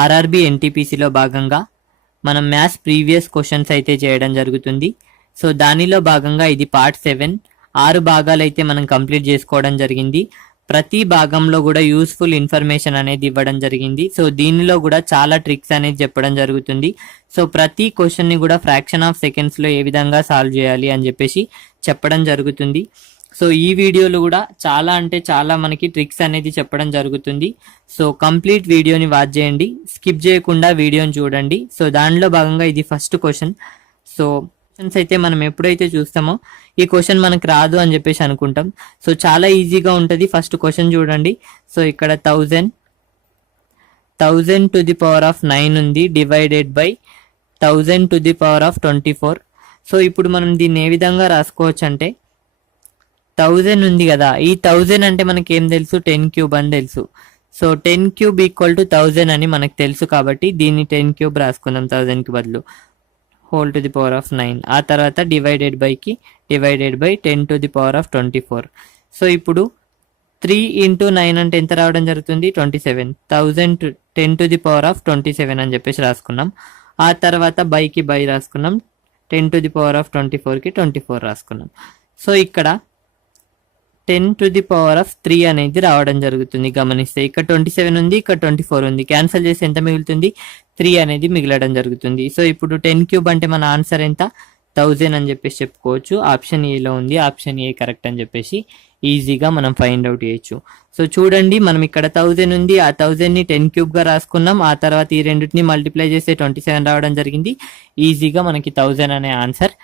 RRB ఎన్టీపీసీలో భాగంగా మనం maths previous questions అయితే చేయడం జరుగుతుంది. సో దానిలో భాగంగా ఇది పార్ట్ 7. 6 భాగాలు అయితే మనం కంప్లీట్ చేసుకోవడం జరిగింది. ప్రతి భాగంలో కూడా యూస్ఫుల్ ఇన్ఫర్మేషన్ అనేది ఇవ్వడం జరిగింది. సో దీనిలో కూడా చాలా ట్రిక్స్ అనేది చెప్పడం జరుగుతుంది. సో ప్రతి క్వశ్చన్ని కూడా ఫ్రాక్షన్ ఆఫ్ సెకండ్స్లో ఏ విధంగా సాల్వ్ చేయాలి అని చెప్పేసి చెప్పడం జరుగుతుంది. సో ఈ వీడియోలో కూడా చాలా మనకి ట్రిక్స్ అనేది చెప్పడం జరుగుతుంది. సో కంప్లీట్ వీడియోని వాచ్ చేయండి, స్కిప్ చేయకుండా వీడియోని చూడండి. సో దానిలో భాగంగా ఇది ఫస్ట్ క్వశ్చన్. సో క్వశ్చన్స్ అయితే మనం ఎప్పుడైతే చూస్తామో ఈ క్వశ్చన్ మనకు రాదు అని చెప్పేసి అనుకుంటాం. సో చాలా ఈజీగా ఉంటుంది. ఫస్ట్ క్వశ్చన్ చూడండి. సో ఇక్కడ 1000 to the power of 9 ఉంది, divided by 1000 to the power of 24. So ఇప్పుడు మనం దీన్ని ఏ విధంగా రాసుకోవచ్చు అంటే 1000 ఉంది కదా, ఈ 1000 అంటే మనకి ఏం తెలుసు, 10 క్యూబ్ అని తెలుసు. సో 10 క్యూబ్ ఈక్వల్ టు 1000 అని మనకు తెలుసు కాబట్టి దీన్ని 10 క్యూబ్ రాసుకుందాం 1000 కి బదులు, whole to the power of 9. ఆ తర్వాత divided by 10 to the power of 24. So ఇప్పుడు 3 into 9 అంటే ఎంత రావడం జరుగుతుంది, 27. 1000 10 to the power of 27 అని చెప్పేసి రాసుకున్నాం. ఆ తర్వాత బైకి బై రాసుకున్నాం, 10 to the power of 24కి 24 రాసుకున్నాం. సో ఇక్కడ 10 to the power of 3 అనేది రావడం జరుగుతుంది. గమనిస్తే ఇక్కడ 27 ఉంది, ఇక్కడ 24 ఉంది. క్యాన్సిల్ చేసి ఎంత మిగులుతుంది, 3 అనేది మిగలడం జరుగుతుంది. సో ఇప్పుడు 10 క్యూబ్ అంటే మన ఆన్సర్ ఎంత, 1000 అని చెప్పేసి చెప్పుకోవచ్చు. ఆప్షన్ ఏలో ఉంది, ఆప్షన్ ఏ కరెక్ట్ అని చెప్పేసి ఈజీగా మనం ఫైండ్ అవుట్ చేయొచ్చు. సో చూడండి, మనం ఇక్కడ 1000 ఉంది, ఆ 1000ని 10 క్యూబ్ గా రాసుకున్నాం. ఆ తర్వాత ఈ రెండింటిని మల్టిప్లై చేస్తే 27 రావడం జరిగింది. ఈజీగా మనకి 1000 అనే ఆన్సర్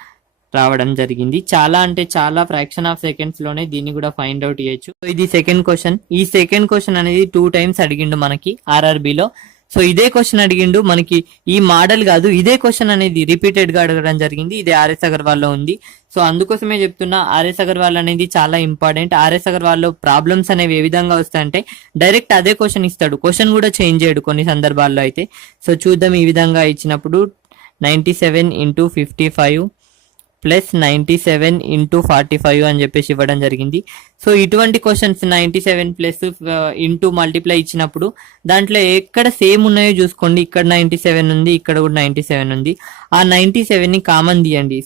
రావడం జరిగింది. చాలా ఫ్రాక్షన్ ఆఫ్ సెకండ్స్ లోనే దీన్ని కూడా ఫైండ్ అవుట్ చేయొచ్చు. సో ఇది సెకండ్ క్వశ్చన్. ఈ సెకండ్ క్వశ్చన్ అనేది 2 times అడిగిండు మనకి ఆర్ఆర్బిలో. సో ఇదే క్వశ్చన్ అడిగిండు మనకి, ఈ మోడల్ కాదు, ఇదే క్వశ్చన్ అనేది రిపీటెడ్ గా అడగడం జరిగింది. ఇది ఆర్ఎస్ అగర్వాల్ లో ఉంది. సో అందుకోసమే చెప్తున్నా, ఆర్ఎస్ అగర్వాల్ అనేది చాలా ఇంపార్టెంట్. ఆర్ఎస్ అగర్వాల్ లో ప్రాబ్లమ్స్ అనేవి ఏ విధంగా వస్తాయంటే డైరెక్ట్ అదే క్వశ్చన్ ఇస్తాడు, క్వశ్చన్ కూడా చేంజ్ చేయడు కొన్ని సందర్భాల్లో అయితే. సో చూద్దాం, ఈ విధంగా ఇచ్చినప్పుడు 97 into 55 ప్లస్ 97 into 45 అని చెప్పేసి ఇవ్వడం జరిగింది. సో ఇటువంటి క్వశ్చన్స్ 97 ప్లస్ ఇంటూ మల్టిప్లై ఇచ్చినప్పుడు దాంట్లో ఎక్కడ సేమ్ ఉన్నాయో చూసుకోండి. ఇక్కడ 97 ఉంది, ఇక్కడ కూడా 97 ఉంది. ఆ 97 ని కామన్ తీయండి,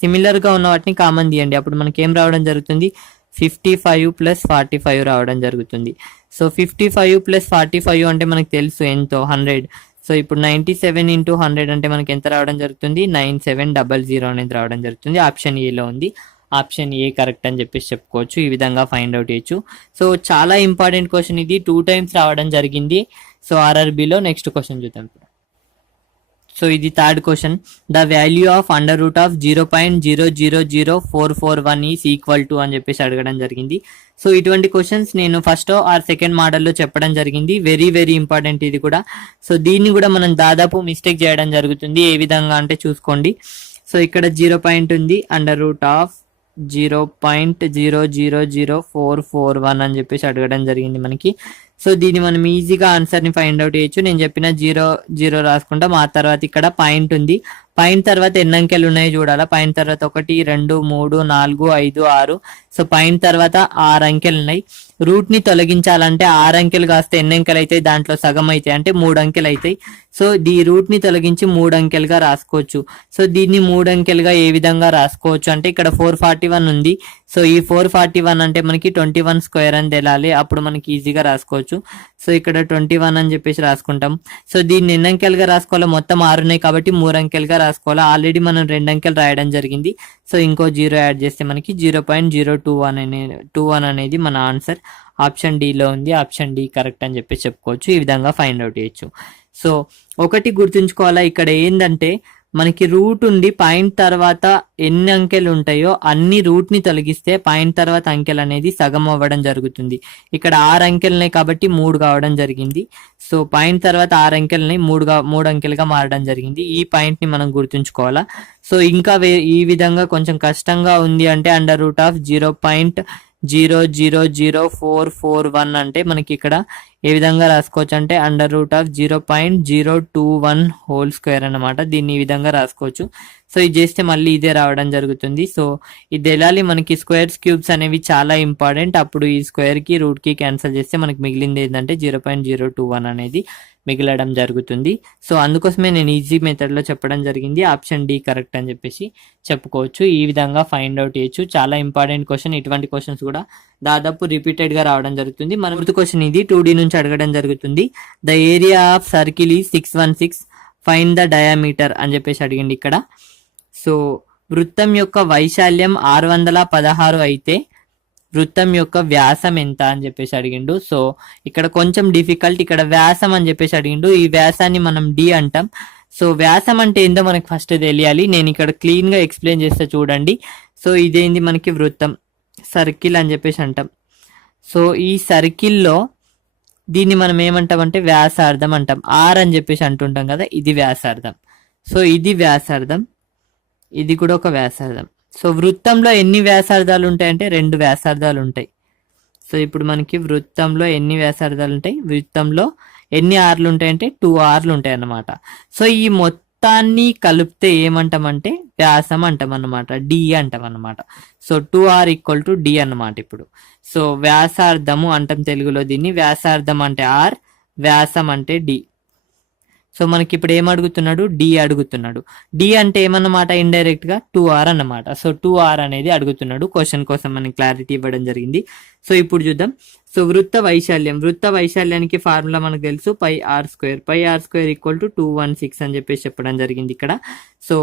సిమిలర్ గా ఉన్న వాటిని కామన్ తీయండి. అప్పుడు మనకి ఏం రావడం జరుగుతుంది, 55 plus 45 రావడం జరుగుతుంది. సో 55 plus 45 అంటే మనకు తెలుసు ఎంతో, 100. సో ఇప్పుడు 97 into 100 అంటే మనకి ఎంత రావడం జరుగుతుంది, 9700 అనేది రావడం జరుగుతుంది. ఆప్షన్ ఏలో ఉంది, ఆప్షన్ ఏ కరెక్ట్ అని చెప్పేసి చెప్పుకోవచ్చు. ఈ విధంగా ఫైండ్ అవుట్ చేయొచ్చు. సో చాలా ఇంపార్టెంట్ క్వశ్చన్ ఇది, 2 times రావడం జరిగింది. సో ఆర్ఆర్బిలో నెక్స్ట్ క్వశ్చన్ చూద్దాం. సో ఇది third question. The value of under root of 0.000441 is equal to అని చెప్పేసి అడగడం జరిగింది. సో ఇటువంటి క్వశ్చన్స్ నేను ఫస్ట్ ఆర్ సెకండ్ మోడల్లో చెప్పడం జరిగింది. వెరీ ఇంపార్టెంట్ ఇది కూడా. సో దీన్ని కూడా మనం దాదాపు మిస్టేక్ చేయడం జరుగుతుంది. ఏ విధంగా అంటే చూసుకోండి. సో ఇక్కడ 0 పాయింట్ ఉంది, అండర్ రూట్ ఆఫ్ 0.000441 అని చెప్పేసి అడగడం జరిగింది మనకి. సో దీన్ని మనం ఈజీగా ఆన్సర్ ని ఫైండ్ అవుట్ చేయొచ్చు. నేను చెప్పిన 0 రాసుకుంటాం. ఆ తర్వాత ఇక్కడ పాయింట్ ఉంది, పాయింట్ తర్వాత ఎన్ని అంకెలు ఉన్నాయో చూడాలా. పాయింట్ తర్వాత 1 2 3 4 5 6. సో పాయింట్ తర్వాత 6 అంకెలు ఉన్నాయి. రూట్ ని తొలగించాలంటే 6 అంకెలు కాస్తే ఎన్ని అంకెలు అవుతాయి, దాంట్లో సగం అవుతాయి అంటే 3 అంకెలు అవుతాయి. సో ఈ రూట్ ని తొలగించి 3 అంకెలుగా రాసుకోవచ్చు. సో దీన్ని 3 అంకెలుగా ఏ విధంగా రాసుకోవచ్చు అంటే ఇక్కడ 441 ఉంది. సో ఈ 441 అంటే మనకి 21 స్క్వేర్ అని తెలాలి, అప్పుడు మనకి ఈజీగా రాసుకోవచ్చు. సో ఇక్కడ 21 అని చెప్పేసి రాసుకుంటాం. సో దీన్ని ఎన్ని అంకెలుగా రాసుకోవాలో, మొత్తం 6 ఉన్నాయి కాబట్టి 3 అంకెలుగా రాసుకోవాలి. ఆల్రెడీ మనం 2 అంకెలు రాయడం జరిగింది. సో ఇంకో 0 యాడ్ చేస్తే మనకి 0.021 అనేది మన ఆన్సర్. ఆప్షన్ డిలో ఉంది, ఆప్షన్ డి కరెక్ట్ అని చెప్పేసి చెప్పుకోవచ్చు. ఈ విధంగా ఫైండ్ అవుట్ చేయొచ్చు. సో ఒకటి గుర్తుంచుకోవాలా, ఇక్కడ ఏంటంటే మనకి రూట్ ఉండి పాయింట్ తర్వాత ఎన్ని అంకెలు ఉంటాయో అన్ని రూట్ ని తొలగిస్తే పాయింట్ తర్వాత అంకెలు అనేది సగం అవ్వడం జరుగుతుంది. ఇక్కడ 6 అంకెలున్నాయి కాబట్టి 3 కావడం జరిగింది. సో పాయింట్ తర్వాత 6 అంకెలున్నాయి, 3 అంకెలుగా మారడం జరిగింది. ఈ పాయింట్ ని మనం గుర్తుంచుకోవాలా. సో ఇంకా ఈ విధంగా కొంచెం కష్టంగా ఉంది అంటే అండర్ రూట్ ఆఫ్ 0.000441 అంటే మనకి ఇక్కడ ఏ విధంగా రాసుకోవచ్చు అంటే under root of 0.021 whole square అన్నమాట. దీన్ని ఈ విధంగా రాసుకోవచ్చు. సో ఇది చేస్తే మళ్ళీ ఇదే రావడం జరుగుతుంది. సో ఇది తెలాలి మనకి, స్క్వేర్స్ క్యూబ్స్ అనేవి చాలా ఇంపార్టెంట్. అప్పుడు ఈ స్క్వేర్ కి రూట్ కి క్యాన్సిల్ చేస్తే మనకి మిగిలింది ఏంటంటే 0.021 అనేది మిగలడం జరుగుతుంది. సో అందుకోసమే నేను ఈజీ మెథడ్లో చెప్పడం జరిగింది. ఆప్షన్ డి కరెక్ట్ అని చెప్పేసి చెప్పుకోవచ్చు. ఈ విధంగా ఫైండ్ అవుట్ చేయొచ్చు. చాలా ఇంపార్టెంట్ క్వశ్చన్. ఇటువంటి క్వశ్చన్స్ కూడా దాదాపు రిపీటెడ్గా రావడం జరుగుతుంది. మన ఫోర్త్ క్వశ్చన్ ఇది 2D నుంచి అడగడం జరుగుతుంది. ద ఏరియా ఆఫ్ సర్కిల్ ఈ 616, ఫైండ్ ద డయామీటర్ అని చెప్పేసి అడిగింది ఇక్కడ. సో వృత్తం యొక్క వైశాల్యం 616 అయితే వృత్తం యొక్క వ్యాసం ఎంత అని చెప్పేసి అడిగిండు. సో ఇక్కడ కొంచెం డిఫికల్ట్. ఇక్కడ వ్యాసం అని చెప్పేసి అడిగిండు. ఈ వ్యాసాన్ని మనం డి అంటాం. సో వ్యాసం అంటే ఏందో మనకి ఫస్ట్ తెలియాలి. నేను ఇక్కడ క్లీన్ గా ఎక్స్ప్లెయిన్ చేస్తే చూడండి. సో ఇదేంది మనకి వృత్తం, సర్కిల్ అని చెప్పేసి అంటాం. సో ఈ సర్కిల్లో దీన్ని మనం ఏమంటామంటే వ్యాసార్థం అంటాం. ఆర్ అని చెప్పేసి అంటుంటాం కదా, ఇది వ్యాసార్థం. సో ఇది వ్యాసార్థం, ఇది కూడా ఒక వ్యాసార్థం. సో వృత్తంలో ఎన్ని వ్యాసార్థాలు ఉంటాయంటే 2 వ్యాసార్థాలు ఉంటాయి. సో ఇప్పుడు మనకి వృత్తంలో ఎన్ని వ్యాసార్థాలు ఉంటాయి, వృత్తంలో ఎన్ని ఆర్లు ఉంటాయంటే 2 ఆర్లు ఉంటాయి అన్నమాట. సో ఈ మొత్తాన్ని కలిపితే ఏమంటామంటే వ్యాసం అంటాం అన్నమాట, డి అంటాం అన్నమాట. సో 2r = d అన్నమాట. ఇప్పుడు సో వ్యాసార్థము అంటాం తెలుగులో దీన్ని. వ్యాసార్థం అంటే ఆర్, వ్యాసం అంటే డి. సో మనకి ఇప్పుడు ఏం అడుగుతున్నాడు, డి అడుగుతున్నాడు. డి అంటే ఏమన్నమాట, ఇండైరెక్ట్ గా 2r అన్నమాట. సో 2r అనేది అడుగుతున్నాడు. క్వశ్చన్ కోసం మనకి క్లారిటీ ఇవ్వడం జరిగింది. సో ఇప్పుడు చూద్దాం. సో వృత్త వైశాల్యానికి ఫార్ములా మనకు తెలుసు, πr². πr² = 216 అని చెప్పేసి చెప్పడం జరిగింది ఇక్కడ. సో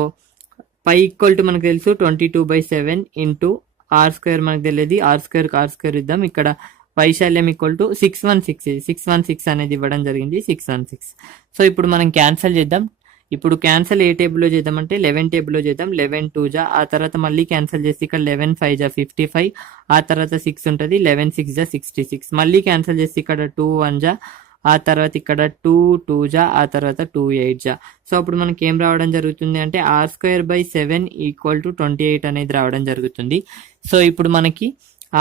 π = మనకు తెలుసు 22/7 ఇంటూ r² మనకు తెలియదు. r² ఇద్దాం. ఇక్కడ వైశాల్యం = 616 అనేది ఇవ్వడం జరిగింది, 616. సో ఇప్పుడు మనం క్యాన్సిల్ చేద్దాం. ఇప్పుడు క్యాన్సిల్ ఏ టేబుల్లో చేద్దామంటే 11 టేబుల్లో చేద్దాం. 11 2 జా, ఆ తర్వాత మళ్ళీ క్యాన్సిల్ చేసి ఇక్కడ 11 5 జా 55, ఆ తర్వాత 6 ఉంటుంది, 11 6 జా 66. మళ్ళీ క్యాన్సిల్ చేసి ఇక్కడ 2 1 జా, ఆ తర్వాత ఇక్కడ 2 2 జా, ఆ తర్వాత 2 8 జా. సో అప్పుడు మనకి ఏం రావడం జరుగుతుంది అంటే r²/7 = 28 అనేది రావడం జరుగుతుంది. సో ఇప్పుడు మనకి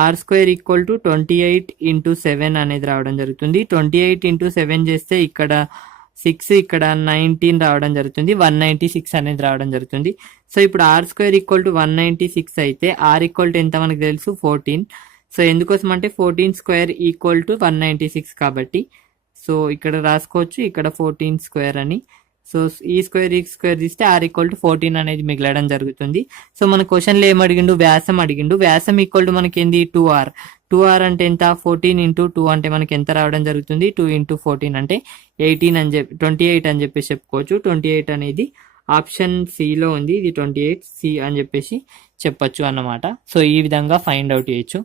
r² = 28 × 7 అనేది రావడం జరుగుతుంది. 28 × 7 చేస్తే ఇక్కడ 6, ఇక్కడ 19 రావడం జరుగుతుంది. 196 అనేది రావడం జరుగుతుంది. సో ఇప్పుడు r² = 196 అయితే r ఎంత మనకు తెలుసు, 14. సో ఎందుకోసం అంటే 14² = 196 కాబట్టి సో ఇక్కడ రాసుకోవచ్చు, ఇక్కడ 14² అని. సో ఈ స్క్వేర్ తీస్తే r = 14 అనేది మిగలడం జరుగుతుంది. సో మన క్వశ్చన్లో ఏం అడిగిండు, వ్యాసం అడిగిండు. వ్యాసం = మనకి ఏంది 2r. 2r అంటే ఎంత, 14 × 2 అంటే మనకి ఎంత రావడం జరుగుతుంది, 2 × 14 అంటే 18 అని 28 అని చెప్పేసి చెప్పుకోవచ్చు. 28 అనేది ఆప్షన్ సిలో ఉంది, ఇది 28C అని చెప్పేసి చెప్పొచ్చు అన్నమాట. సో ఈ విధంగా ఫైండ్ అవుట్ చేయొచ్చు.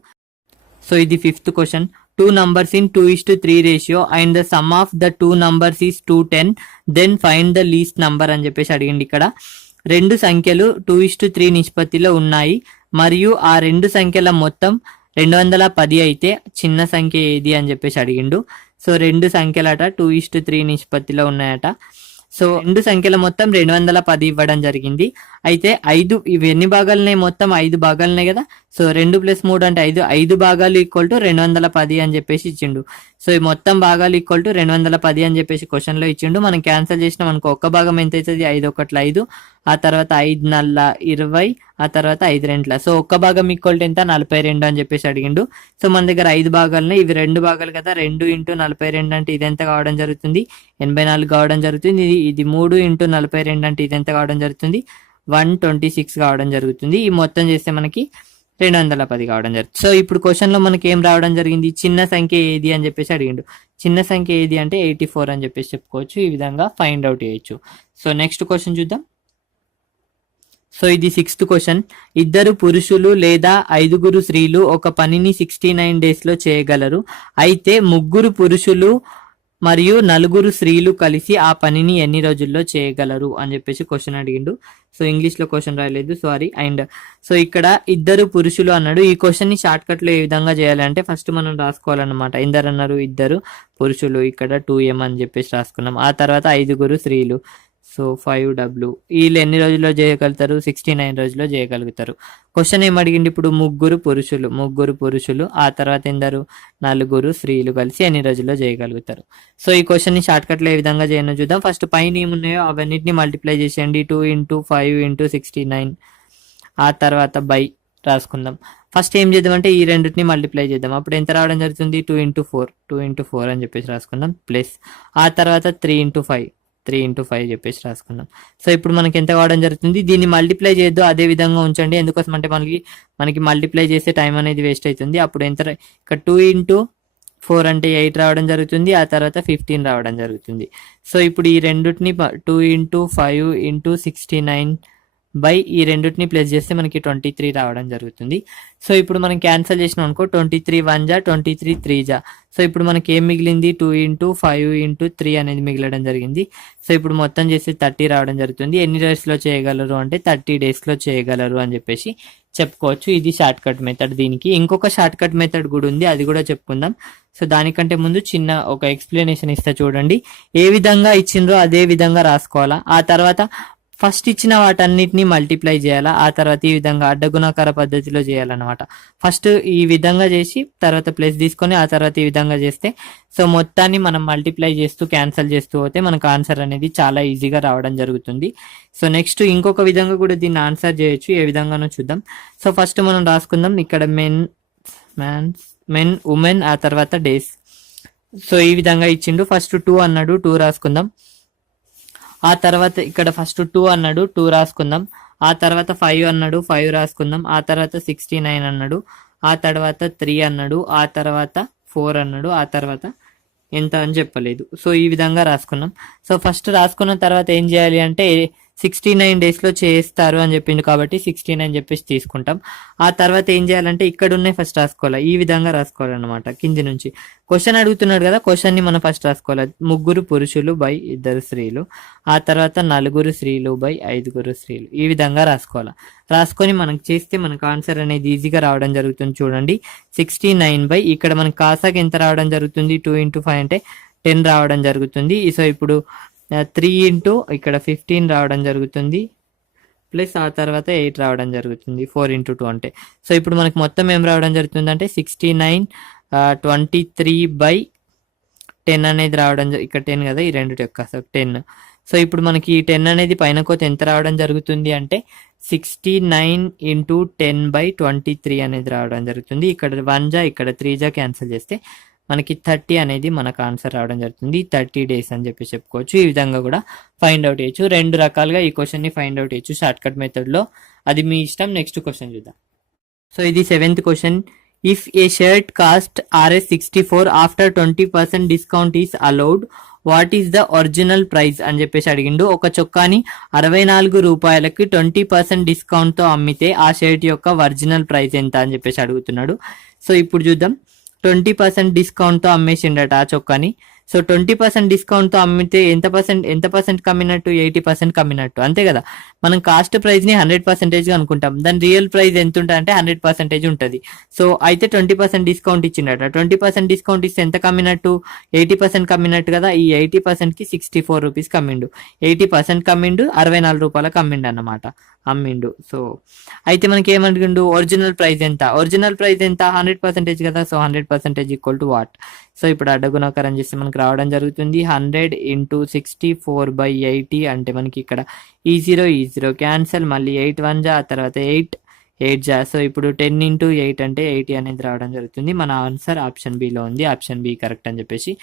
సో ఇది 5th question. 2 numbers in 2:3 ratio and the sum of the 2 numbers is 210, then find the least number అని చెప్పేసి అడిగింది ఇక్కడ. 2 సంఖ్యలు 2:3 నిష్పత్తిలో ఉన్నాయి మరియు ఆ 2 సంఖ్యల మొత్తం 210 అయితే చిన్న సంఖ్య ఏది అని చెప్పేసి అడిగిండు. సో 2 సంఖ్యలట 2:3 నిష్పత్తిలో ఉన్నాయట. సో 2 సంఖ్యల మొత్తం 210 ఇవ్వడం జరిగింది. అయితే 5 ఇవి ఎన్ని భాగాలున్నాయి, మొత్తం 5 భాగాలున్నాయి కదా. సో 2 + 3 అంటే 5 భాగాలు = 210 అని చెప్పేసి ఇచ్చిండు. సో ఈ మొత్తం భాగాలు = 210 అని చెప్పేసి క్వశ్చన్ లో ఇచ్చిండు. మనం క్యాన్సిల్ చేసినాం అనుకో, ఒక్క భాగం ఎంత అవుతుంది, 5 1 5, ఆ తర్వాత 5 4 20, ఆ తర్వాత 5 2. సో ఒక్క భాగం = ఎంత, 42 అని చెప్పేసి అడిగిండు. సో మన దగ్గర 5 భాగాలున్నాయి, ఇవి 2 భాగాలు కదా. 2 × 42 అంటే ఇది ఎంత కావడం జరుగుతుంది, 84 కావడం జరుగుతుంది. ఇది 3 × 42 అంటే ఇది ఎంత కావడం జరుగుతుంది, 126 కావడం జరుగుతుంది. ఈ మొత్తం చేస్తే మనకి 210 కావడం జరుగుతుంది. సో ఇప్పుడు క్వశ్చన్ లో మనకి ఏం రావడం జరిగింది, చిన్న సంఖ్య ఏది అని చెప్పేసి అడిగిండు. చిన్న సంఖ్య ఏది అంటే 84 అని చెప్పేసి చెప్పుకోవచ్చు. ఈ విధంగా ఫైండ్ అవుట్ చేయొచ్చు. సో నెక్స్ట్ క్వశ్చన్ చూద్దాం. సో ఇది 6th క్వశ్చన్. 2 పురుషులు లేదా 5 స్త్రీలు ఒక పనిని 69 days లో చేయగలరు. అయితే 3 పురుషులు మరియు 4 స్త్రీలు కలిసి ఆ పనిని ఎన్ని రోజుల్లో చేయగలరు అని చెప్పేసి క్వశ్చన్ అడిగిండు. సో ఇంగ్లీష్ లో క్వశ్చన్ రాయలేదు, సారీ. అండ్ సో ఇక్కడ 2 పురుషులు అన్నాడు. ఈ క్వశ్చన్ ని షార్ట్ కట్ లో ఏ విధంగా చేయాలంటే ఫస్ట్ మనం రాసుకోవాలన్నమాట. ఎందరు అన్నారు, 2 పురుషులు, ఇక్కడ 2m అని చెప్పేసి రాసుకున్నాం. ఆ తర్వాత 5 స్త్రీలు, సో 5w. వీళ్ళు ఎన్ని రోజుల్లో చేయగలుగుతారు, 69 రోజుల్లో చేయగలుగుతారు. క్వశ్చన్ ఏం అడిగింది ఇప్పుడు, 3 పురుషులు, ఆ తర్వాత ఎందరు, 4 స్త్రీలు కలిసి ఎన్ని రోజుల్లో చేయగలుగుతారు. సో ఈ క్వశ్చన్ ని షార్ట్ కట్ లో ఏ విధంగా చేయను చూద్దాం. ఫస్ట్ పైన ఏమున్నాయో అవన్నిటిని మల్టిప్లై చేసేయండి. 2 × 5 × 69, ఆ తర్వాత బై రాసుకుందాం. ఫస్ట్ ఏం చేద్దామంటే ఈ రెండింటిని మల్టిప్లై చేద్దాం. అప్పుడు ఎంత రావడం జరుగుతుంది, 2 into 4 అని చెప్పేసి రాసుకుందాం. ప్లస్ ఆ తర్వాత 3 into 5 చెప్పేసి రాసుకుందాం. సో ఇప్పుడు మనకి ఎంత కావడం జరుగుతుంది, దీన్ని మల్టిప్లై చేయొద్దు, అదే విధంగా ఉంచండి. ఎందుకోసం అంటే మనకి మల్టిప్లై చేసే టైం అనేది వేస్ట్ అవుతుంది. అప్పుడు ఎంత ఇక్కడ 2 into 4 అంటే 8 రావడం జరుగుతుంది. ఆ తర్వాత 15 రావడం జరుగుతుంది. సో ఇప్పుడు ఈ రెండుటిని 2 into 5 into 69 ఈ రెండుటిని ప్లస్ చేస్తే మనకి 23 రావడం జరుగుతుంది. సో ఇప్పుడు మనం క్యాన్సిల్ చేసినాం అనుకో, 23 1 జా 23 3 జా. సో ఇప్పుడు మనకి ఏం మిగిలింది, 2 into 5 into 3 అనేది మిగలడం జరిగింది. సో ఇప్పుడు మొత్తం చేసి 30 రావడం జరుగుతుంది. ఎన్ని డేస్లో చేయగలరు అంటే 30 డేస్లో చేయగలరు అని చెప్పేసి చెప్పుకోవచ్చు. ఇది షార్ట్ కట్ మెథడ్. దీనికి ఇంకొక షార్ట్ కట్ మెథడ్ కూడా ఉంది, అది కూడా చెప్పుకుందాం. సో దానికంటే ముందు చిన్న ఒక ఎక్స్ప్లెనేషన్ ఇస్తా చూడండి. ఏ విధంగా ఇచ్చిండ్రో అదే విధంగా రాసుకోవాలా. ఆ తర్వాత ఫస్ట్ ఇచ్చిన వాటన్నిటిని మల్టిప్లై చేయాలా. ఆ తర్వాత ఈ విధంగా అడ్డగుణాకార పద్ధతిలో చేయాలన్నమాట. ఫస్ట్ ఈ విధంగా చేసి తర్వాత ప్లస్ తీసుకొని ఆ తర్వాత ఈ విధంగా చేస్తే సో మొత్తాన్ని మనం మల్టిప్లై చేస్తూ క్యాన్సిల్ చేస్తూ పోతే మనకు ఆన్సర్ అనేది చాలా ఈజీగా రావడం జరుగుతుంది. సో నెక్స్ట్ ఇంకొక విధంగా కూడా దీన్ని ఆన్సర్ చేయొచ్చు. ఏ విధంగానో చూద్దాం. సో ఫస్ట్ మనం రాసుకుందాం. ఇక్కడ మెన్ ఉమెన్ ఆ తర్వాత డేస్. సో ఈ విధంగా ఇచ్చిండు. ఫస్ట్ 2 అన్నాడు, 2 రాసుకుందాం. ఆ తర్వాత ఇక్కడ ఫస్ట్ 2 అన్నాడు, 2 రాసుకుందాం. ఆ తర్వాత 5 అన్నాడు, 5 రాసుకుందాం. ఆ తర్వాత 69 అన్నాడు. ఆ తర్వాత 3 అన్నాడు. ఆ తర్వాత 4 అన్నాడు. ఆ తర్వాత ఎంత అని చెప్పలేదు. సో ఈ విధంగా రాసుకున్నాం. సో ఫస్ట్ రాసుకున్న తర్వాత ఏం చేయాలి అంటే 69 డేస్లో చేస్తారు అని చెప్పిండు కాబట్టి 69 చెప్పేసి తీసుకుంటాం. ఆ తర్వాత ఏం చేయాలంటే ఇక్కడ ఉన్నాయి ఫస్ట్ రాసుకోవాలి. ఈ విధంగా రాసుకోవాలన్నమాట. కింది నుంచి క్వశ్చన్ అడుగుతున్నాడు కదా, క్వశ్చన్ని మనం ఫస్ట్ రాసుకోవాలి. 3 పురుషులు బై 2 స్త్రీలు. ఆ తర్వాత 4 స్త్రీలు బై 5 స్త్రీలు. ఈ విధంగా రాసుకోవాలి. రాసుకొని మనకు చేస్తే మనకు ఆన్సర్ అనేది ఈజీగా రావడం జరుగుతుంది. చూడండి 69 ఇక్కడ మనకి కాసాకి ఎంత రావడం జరుగుతుంది, 2 into 5 అంటే 10 రావడం జరుగుతుంది. సో ఇప్పుడు 3 into ఇక్కడ 15 రావడం జరుగుతుంది. ప్లస్ ఆ తర్వాత 8 రావడం జరుగుతుంది. 4 into 2 అంటే సో ఇప్పుడు మనకి మొత్తం ఏం రావడం జరుగుతుంది అంటే 69 23/10 అనేది రావడం. ఇక్కడ 10 కదా, ఈ రెండు యొక్క 10. సో ఇప్పుడు మనకి ఈ 10 అనేది పైన కోత ఎంత రావడం జరుగుతుంది అంటే 69 into 10/23 అనేది రావడం జరుగుతుంది. ఇక్కడ 1 జా ఇక్కడ 3 జా క్యాన్సిల్ చేస్తే మనకి 30 అనేది మనకు ఆన్సర్ రావడం జరుగుతుంది. 30 డేస్ అని చెప్పి చెప్పుకోవచ్చు. ఈ విధంగా కూడా ఫైండ్ అవుట్ చేయొచ్చు. 2 రకాలుగా ఈ క్వశ్చన్ని ఫైండ్ అవుట్ చేయొచ్చు షార్ట్ కట్ మెథడ్లో. అది మీ ఇష్టం. నెక్స్ట్ క్వశ్చన్ చూద్దాం. సో ఇది 7th question. If A shirt cost Rs64 after 20% discount is allowed, what is the original price అని చెప్పేసి అడిగిండు. ఒక చొక్కాని 64 రూపాయలకి 20% డిస్కౌంట్తో అమ్మితే ఆ షర్ట్ యొక్క ఒరిజినల్ ప్రైస్ ఎంత అని చెప్పేసి అడుగుతున్నాడు. సో ఇప్పుడు చూద్దాం. 20% డిస్కౌంట్తో అమ్మేసిండట ఆ చొక్కాని. సో 20% డిస్కౌంట్తో అమ్మితే ఎంత పర్సెంట్ కమ్మినట్టు, 80% కమ్మినట్టు, అంతే కదా. మనం కాస్ట్ ప్రైస్ని 100% అనుకుంటాం. దాని రియల్ ప్రైస్ ఎంత ఉంటుంది అంటే 100% ఉంటుంది. సో అయితే 20% డిస్కౌంట్ ఇచ్చిండట. 20% డిస్కౌంట్ ఇస్తే ఎంత కమ్మినట్టు, 80% కమ్మినట్టు కదా. ఈ 80%కి 64 రూపీస్ కమ్మిండు. 80% కమ్మిండు, 64 రూపాయలకు అమ్మిండు అన్నమాట. అమ్మిండు. సో అయితే మనకి ఏమనుకుండు, ఒరిజినల్ ప్రైస్ ఎంత 100% కదా. So 100% equal to what. So ఇప్పుడు అడ్డగుణాకారం చేస్తే మనకి రావడం జరుగుతుంది 100 into 64/80 అంటే మనకి ఇక్కడ ఈ 0 క్యాన్సల్, మళ్ళీ 8 1 జా, ఆ తర్వాత 8 జా. సో ఇప్పుడు 10 into 8 అంటే 80 అనేది రావడం జరుగుతుంది. మన ఆన్సర్ ఆప్షన్ బిలో ఉంది. ఆప్షన్ బి కరెక్ట్ అని చెప్పేసి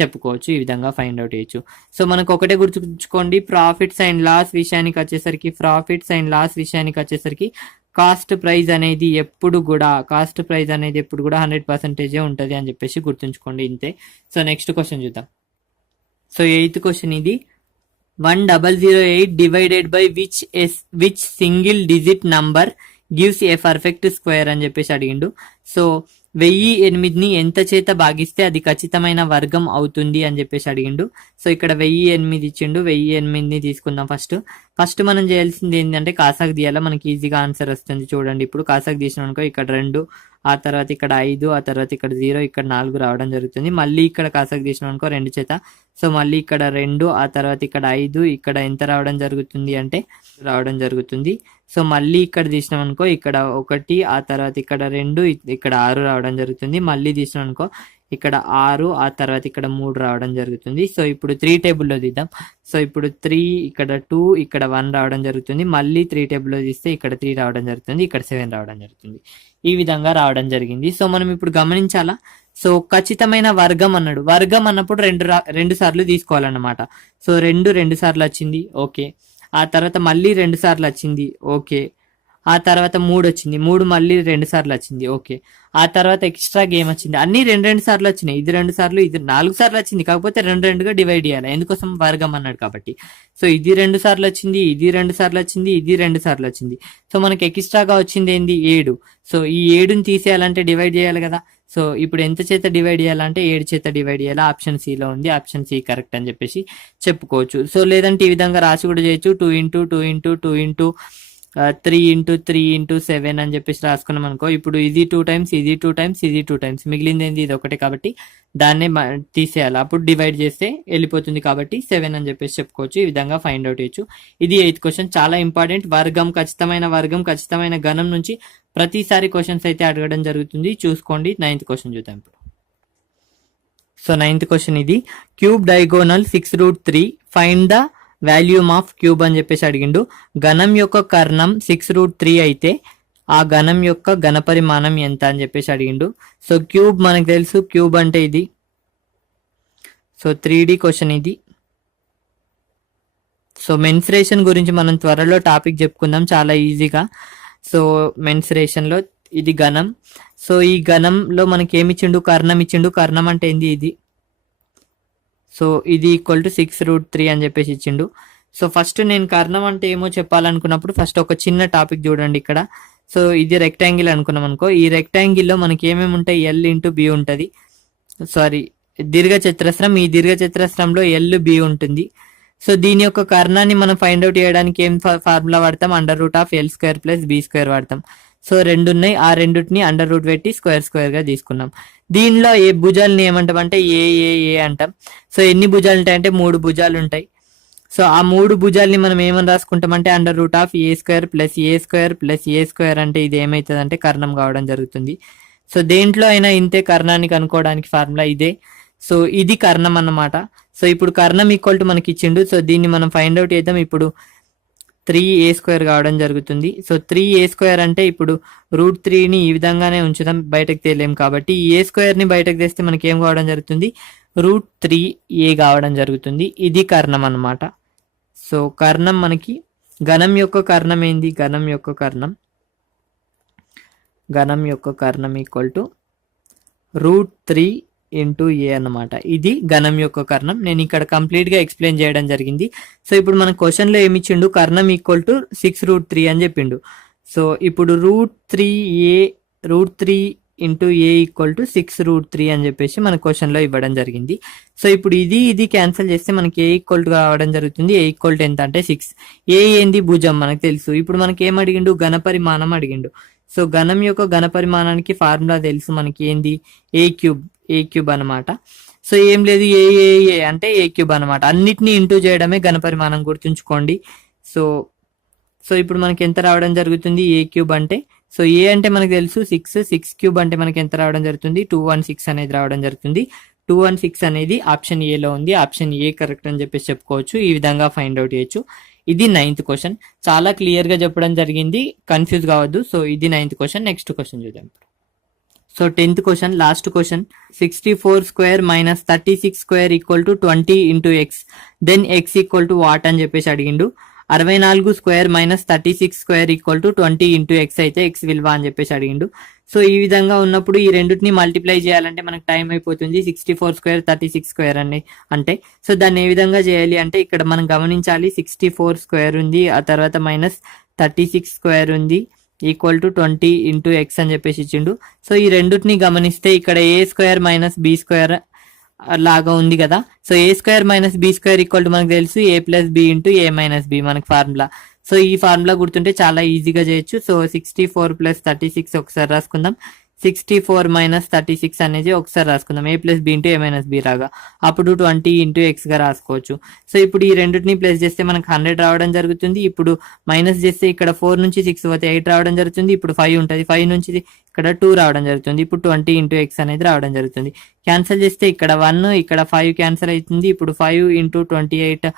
చెప్పుకోవచ్చు. ఈ విధంగా ఫైండ్ అవుట్ చేయొచ్చు. సో మనకు ఒకటే గుర్తుంచుకోండి, ప్రాఫిట్స్ అండ్ లాస్ విషయానికి వచ్చేసరికి కాస్ట్ ప్రైస్ అనేది ఎప్పుడు కూడా 100% ఉంటుంది అని చెప్పేసి గుర్తుంచుకోండి. ఇంతే. సో నెక్స్ట్ క్వశ్చన్ చూద్దాం. సో 8th క్వశ్చన్ ఇది. 1008 divided by which single digit number gives a perfect square అని చెప్పేసి అడిగిండు. సో 1008ని ఎంత చేత భాగిస్తే అది ఖచ్చితమైన వర్గం అవుతుంది అని చెప్పేసి అడిగిండు. సో ఇక్కడ 1008 ఇచ్చిండు. 1008ని తీసుకుందాం. ఫస్ట్ మనం చేయాల్సింది ఏంటంటే కాసాకు తీయాలా. మనకి ఈజీగా ఆన్సర్ వస్తుంది. చూడండి, ఇప్పుడు కాసాకు తీసినాం అనుకో, ఇక్కడ 2, ఆ తర్వాత ఇక్కడ 5, ఆ తర్వాత ఇక్కడ 0, ఇక్కడ 4 రావడం జరుగుతుంది. మళ్ళీ ఇక్కడ కాసాకు తీసినాం అనుకో 2 చేత. సో మళ్ళీ ఇక్కడ 2, ఆ తర్వాత ఇక్కడ 5, ఇక్కడ ఎంత రావడం జరుగుతుంది. సో మళ్ళీ ఇక్కడ తీసినాం అనుకో, ఇక్కడ 1, ఆ తర్వాత ఇక్కడ 2, ఇక్కడ 6 రావడం జరుగుతుంది. మళ్ళీ తీసినాం అనుకో, ఇక్కడ 6, ఆ తర్వాత ఇక్కడ 3 రావడం జరుగుతుంది. సో ఇప్పుడు 3 టేబుల్లో తీద్దాం. సో ఇప్పుడు 3, ఇక్కడ 2, ఇక్కడ 1 రావడం జరుగుతుంది. మళ్ళీ 3 టేబుల్లో తీస్తే ఇక్కడ 3 రావడం జరుగుతుంది, ఇక్కడ 7 రావడం జరుగుతుంది. ఈ విధంగా రావడం జరిగింది. సో మనం ఇప్పుడు గమనించాలా. సో ఖచ్చితమైన వర్గం అన్నాడు. వర్గం అన్నప్పుడు రెండు సార్లు తీసుకోవాలన్నమాట. సో 2 సార్లు వచ్చింది, ఓకే. ఆ తర్వాత మళ్ళీ 2 సార్లు వచ్చింది, ఓకే. ఆ తర్వాత 3 వచ్చింది, 3 మళ్ళీ 2 సార్లు వచ్చింది, ఓకే. ఆ తర్వాత ఎక్స్ట్రా గేమ్ వచ్చింది, అన్ని 2 సార్లు వచ్చినాయి. ఇది 2 సార్లు, ఇది 4 సార్లు వచ్చింది. కాకపోతే 2గా డివైడ్ చేయాలి, ఎందుకోసం వర్గం అన్నాడు కాబట్టి. సో ఇది 2 సార్లు వచ్చింది, ఇది 2 సార్లు వచ్చింది, ఇది 2 సార్లు వచ్చింది. సో మనకి ఎక్స్ట్రాగా వచ్చింది ఏంది, 7. సో ఈ 7ని తీసేయాలంటే డివైడ్ చేయాలి కదా. సో ఇప్పుడు ఎంత చేత డివైడ్ చేయాలంటే 7 చేత డివైడ్ చేయాలి. ఆప్షన్ సిలో ఉంది, ఆప్షన్ సి కరెక్ట్ అని చెప్పేసి చెప్పుకోవచ్చు. సో లేదంటే ఈ విధంగా రాసి కూడా చేయొచ్చు. 2 into 2 into 2 into 3 into 3 into 7 అని చెప్పేసి రాసుకున్నాం అనుకో. ఇప్పుడు ఇది 2 టైమ్స్, ఇది 2 టైమ్స్, ఇది 2 టైమ్స్, మిగిలింది ఏంది, ఇది ఒకటే కాబట్టి దాన్నే తీసేయాలి. అప్పుడు డివైడ్ చేస్తే వెళ్ళిపోతుంది కాబట్టి 7 అని చెప్పేసి చెప్పుకోవచ్చు. ఈ విధంగా ఫైండ్ అవుట్ చేయొచ్చు. ఇది 8th క్వశ్చన్, చాలా ఇంపార్టెంట్. వర్గం, ఖచ్చితమైన గణం నుంచి ప్రతిసారి క్వశ్చన్స్ అయితే అడగడం జరుగుతుంది, చూసుకోండి. 9th క్వశ్చన్ చూద్దాం ఇప్పుడు. సో 9th క్వశ్చన్ ఇది. Cube diagonal 6√3 find the volume of cube అని చెప్పేసి అడిగిండు. గణం యొక్క కర్ణం 6√3 అయితే ఆ గణం యొక్క ఘనపరిమాణం ఎంత అని చెప్పేసి అడిగిండు. సో క్యూబ్ మనకు తెలుసు, క్యూబ్ అంటే ఇది. సో 3D క్వశ్చన్ ఇది. సో మెన్సురేషన్ గురించి మనం త్వరలో టాపిక్ చెప్పుకుందాం చాలా ఈజీగా. సో మెన్సురేషన్లో ఇది ఘనం. సో ఈ ఘనంలో మనకి ఏమి ఇచ్చిండు, కర్ణం ఇచ్చిండు. కర్ణం అంటే ఏంది, ఇది. సో ఇది ఈక్వల్ టు 6√3 అని చెప్పేసి ఇచ్చిండు. సో ఫస్ట్ నేను కర్ణం అంటే ఏమో చెప్పాలనుకున్నప్పుడు ఫస్ట్ ఒక చిన్న టాపిక్ చూడండి ఇక్కడ. సో ఇది రెక్టాంగిల్ అనుకున్నాం అనుకో. ఈ రెక్టాంగిల్లో మనకి ఏమేమి ఉంటాయి, ఎల్ ఇంటూ బి ఉంటుంది. సారీ, దీర్ఘచతురస్రం. ఈ దీర్ఘచతురస్రంలో ఎల్ బి ఉంటుంది. సో దీని యొక్క కర్ణాన్ని మనం ఫైండ్ అవుట్ చేయడానికి ఏం ఫార్ములా వాడతాం, √L² + B² వాడతాం. సో 2 ఉన్నాయి, ఆ రెండుని అండర్ రూట్ పెట్టి స్క్వేర్ గా తీసుకున్నాం. దీనిలో ఏ భుజాలని ఏమంటాం అంటే ఏ అంటాం. సో ఎన్ని భుజాలు ఉంటాయి అంటే 3 భుజాలు ఉంటాయి. సో ఆ 3 భుజాలని మనం ఏమని రాసుకుంటాం అంటే √A² + A² అంటే ఇది ఏమవుతుంది అంటే కర్ణం కావడం జరుగుతుంది. సో దేంట్లో అయినా ఇంతే కర్ణాన్ని కనుక్కోవడానికి ఫార్ములా ఇదే. సో ఇది కర్ణం అన్నమాట. సో ఇప్పుడు కర్ణం ఈక్వల్ టు మనకి ఇచ్చిండు. సో దీన్ని మనం ఫైండ్ అవుట్ చేద్దాం. ఇప్పుడు 3A² కావడం జరుగుతుంది. సో 3A² అంటే ఇప్పుడు √3ని ఈ విధంగానే ఉంచుదాం, బయటకు తేలేం కాబట్టి ఈ A² ని బయటకు తెస్తే మనకి ఏం కావడం జరుగుతుంది, √3A కావడం జరుగుతుంది. ఇది కర్ణం అన్నమాట. సో కర్ణం మనకి ఘనం యొక్క కర్ణం ఏంది, ఘనం యొక్క కర్ణం ఈక్వల్ టు √3 ఇంటూ ఏ అన్నమాట. ఇది ఘనం యొక్క కర్ణం. నేను ఇక్కడ కంప్లీట్ గా ఎక్స్ప్లెయిన్ చేయడం జరిగింది. సో ఇప్పుడు మన క్వశ్చన్ లో ఏమి ఇచ్చిండు, కర్ణం ఈక్వల్ టు 6√3 అని చెప్పిండు. సో ఇప్పుడు √3 ఇంటూ ఏ ఈక్వల్ టు 6√3 అని చెప్పేసి మన క్వశ్చన్ లో ఇవ్వడం జరిగింది. సో ఇప్పుడు ఇది క్యాన్సిల్ చేస్తే మనకి ఏ ఈక్వల్ టు రావడం జరుగుతుంది. ఏ ఈక్వల్ టు ఎంత అంటే 6. ఏ ఏంది, భుజం మనకు తెలుసు. ఇప్పుడు మనకి ఏం అడిగిండు, ఘనపరిమాణం అడిగిండు. సో ఘనం యొక్క ఘనపరిమాణానికి ఫార్ములా తెలుసు మనకి, ఏంది, ఏ క్యూబ్ అనమాట. సో ఏం లేదు, ఏ అంటే ఏ క్యూబ్ అనమాట. అన్నిటినీ ఇంటూ చేయడమే ఘనపరిమాణం, గుర్తుంచుకోండి. సో ఇప్పుడు మనకి ఎంత రావడం జరుగుతుంది, ఏ క్యూబ్ అంటే. సో ఏ అంటే మనకు తెలుసు 6 క్యూబ్ అంటే మనకి ఎంత రావడం జరుగుతుంది, 216 అనేది రావడం జరుగుతుంది. 216 అనేది ఆప్షన్ ఏలో ఉంది. ఆప్షన్ ఏ కరెక్ట్ అని చెప్పేసి చెప్పుకోవచ్చు. ఈ విధంగా ఫైండ్ అవుట్ చేయొచ్చు. ఇది 9th క్వశ్చన్, చాలా క్లియర్ గా చెప్పడం జరిగింది, కన్ఫ్యూజ్ కావద్దు. సో ఇది 9th క్వశ్చన్. నెక్స్ట్ క్వశ్చన్ చూద్దాం. So 10th question, last question. 64² - 36² = 20 × x, then x = what అని చెప్పేసి అడిగిండు. 64² - 36² = 20 × x అయితే x విలువ అని చెప్పేసి అడిగిండు. సో ఈ విధంగా ఉన్నప్పుడు ఈ రెండింటిని మల్టిప్లై చేయాలంటే మనకు టైం అయిపోతుంది. 64² 36² అంటే సో దాన్ని ఏ విధంగా చేయాలి అంటే ఇక్కడ మనం గమనించాలి, 64² ఉంది, ఆ తర్వాత -36² ఉంది, ఈక్వల్ టు 20 × x అని చెప్పేసి ఇచ్చిండు. సో ఈ రెండింటిని గమనిస్తే ఇక్కడ A² - B² లాగా ఉంది కదా. So A² - B² equal to మనకు తెలుసు A + B × A - B మనకు ఫార్ములా. సో ఈ ఫార్ములా గుర్తుంటే చాలా ఈజీగా చేయొచ్చు. సో 64 + 36 ఒకసారి రాసుకుందాం. 64 మైనస్ 36 అనేది ఒకసారి రాసుకుందాం. a plus B into A minus B రాగా, అప్పుడు 20 ఇంటూ ఎక్స్ గా రాసుకోవచ్చు. సో ఇప్పుడు ఈ రెండింటిని ప్లస్ చేస్తే మనకు 100 రావడం జరుగుతుంది. ఇప్పుడు మైనస్ చేస్తే ఇక్కడ 4 నుంచి 6 పోతే 8 రావడం జరుగుతుంది. ఇప్పుడు 5 ఉంటుంది, 5 నుంచి ఇక్కడ 2 రావడం జరుగుతుంది. ఇప్పుడు 20 ఇంటూ ఎక్స్ అనేది రావడం జరుగుతుంది. క్యాన్సిల్ చేస్తే ఇక్కడ 1 ఇక్కడ 5 క్యాన్సిల్ అవుతుంది. ఇప్పుడు 5 ఇంటూ 28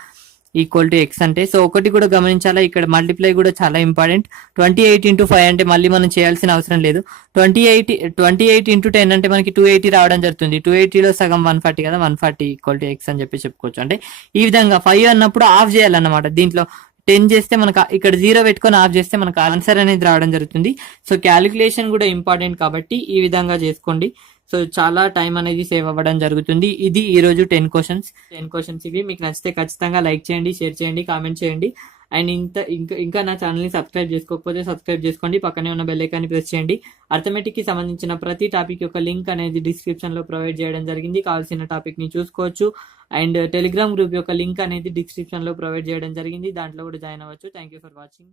ఈక్వల్ టు ఎక్స్ అంటే, సో ఒకటి కూడా గమనించాలా, ఇక్కడ మల్టిప్లై కూడా చాలా ఇంపార్టెంట్. 28 ఇంటూ 5 అంటే మళ్ళీ మనం చేయాల్సిన అవసరం లేదు. 28 ఇంటూ 10 అంటే మనకి 280 రావడం జరుగుతుంది. 280లో సగం 140 కదా, 140 ఈక్వల్ టు ఎక్స్ అని చెప్పి చెప్పుకోవచ్చు. అంటే ఈ విధంగా 5 అన్నప్పుడు ఆఫ్ చేయాలన్నమాట. దీంట్లో 10 చేస్తే మనకు ఇక్కడ 0 పెట్టుకొని ఆఫ్ చేస్తే మనకు ఆన్సర్ అనేది రావడం జరుగుతుంది. సో క్యాలిక్యులేషన్ కూడా ఇంపార్టెంట్ కాబట్టి ఈ విధంగా చేసుకోండి. సో చాలా టైం అనేది సేవ్ అవ్వడం జరుగుతుంది. ఇది ఈ రోజు 10 క్వశ్చన్స్ ఇవి. మీకు నచ్చితే ఖచ్చితంగా లైక్ చేయండి, షేర్ చేయండి, కామెంట్ చేయండి. అండ్ ఇంకా నా ఛానల్ని సబ్స్క్రైబ్ చేసుకోకపోతే సబ్స్క్రైబ్ చేసుకోండి. పక్కనే ఉన్న బెల్ ఐకాన్ని ప్రెస్ చేయండి. అర్థమెటిక్ కి సంబంధించిన ప్రతి టాపిక్ యొక్క లింక్ అనేది డిస్క్రిప్షన్ లో ప్రొవైడ్ చేయడం జరిగింది. కావాల్సిన టాపిక్ ని చూసుకోవచ్చు. అండ్ టెలిగ్రామ్ గ్రూప్ యొక్క లింక్ అనేది డిస్క్రిప్షన్ లో ప్రొవైడ్ చేయడం జరిగింది. దాంట్లో కూడా జాయిన్ అవ్వచ్చు. Thank you for watching.